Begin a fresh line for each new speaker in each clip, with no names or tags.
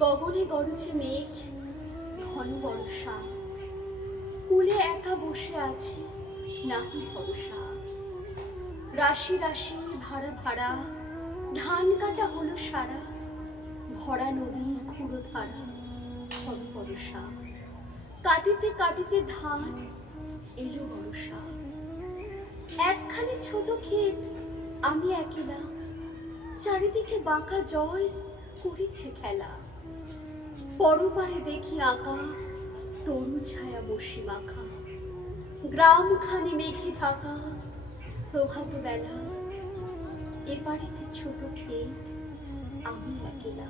গগনে গরজে মেঘ, ঘন বর্ষা। কুলে একা বসে আছি, নাহি ভরসা। রাশি রাশি ভাড়া ভাড়া ধান কাটা হলো সারা, ভরা নদী, খুঁড়ো ধারা, ঘন বর্ষা। কাটিতে কাটিতে ধান এলো বর্ষা। একখানি ছোট ক্ষেত আমি একেলা, চারিদিকে বাঁকা জল করেছে খেলা। পরপারে দেখি আঁকা তরু ছায়া বসি মাখা। গ্রাম খানি মেঘে ঢাকা, প্রভাত বেলা। এপারেতে ছোট ক্ষেত, আমি একেলা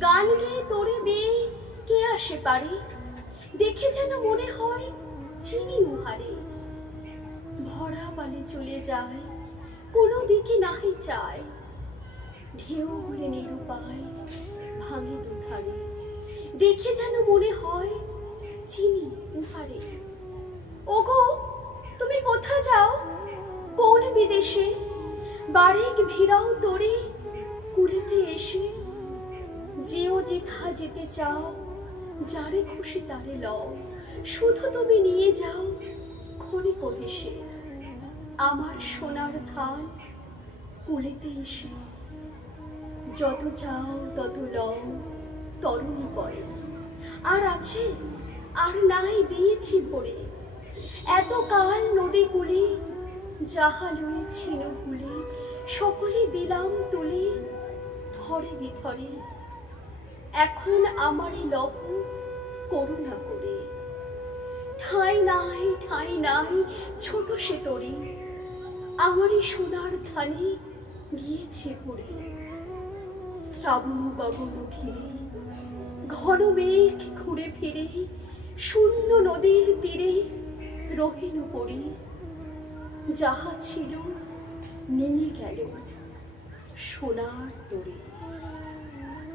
গান গেয়ে তোরে বেয়ে কে আসে পারে? দেখে যেন মনে হয় চিনি উহারে। ভরা বালে চলে যায়, কোনো দিকে নাহি চায়। ঢেউ ঘুরে নিরুপায় ভাঙে দুধারে। দেখে যেন মনে হয় চিনি উহারে। ওগো, তুমি কোথা যাও? কোন বিদেশে? বারেক ভিড়াও তোরে কুলেতে এসে। যেও যেথা যেতে চাও, যারে খুশি তারে লও। শুধু তুমি নিয়ে যাও ক্ষণে কহেসে আমার সোনার ধান কুলেতে এসে। যত চাও তত লও, তরুণী পরে। আর আছে, আর নাই দিয়েছি ভরে এত কাল নদী কুলে, যাহা লয়েছিল ভুলে সকলে দিলাম তুলে, ধরে বিধরে। এখন আমারে লহ করুণা করে। ঠাঁই নাই ঠাঁই নাই, ছোট সে তরি। আমারই সোনার ধানে গিয়েছে ভরে শ্রাবণ গগন ঘিরে, ঘন মেঘ ঘুরে ফিরে, শূন্য নদীর তীরে রহিন পড়ে যাহা ছিল নিয়ে গেল সোনার তরে।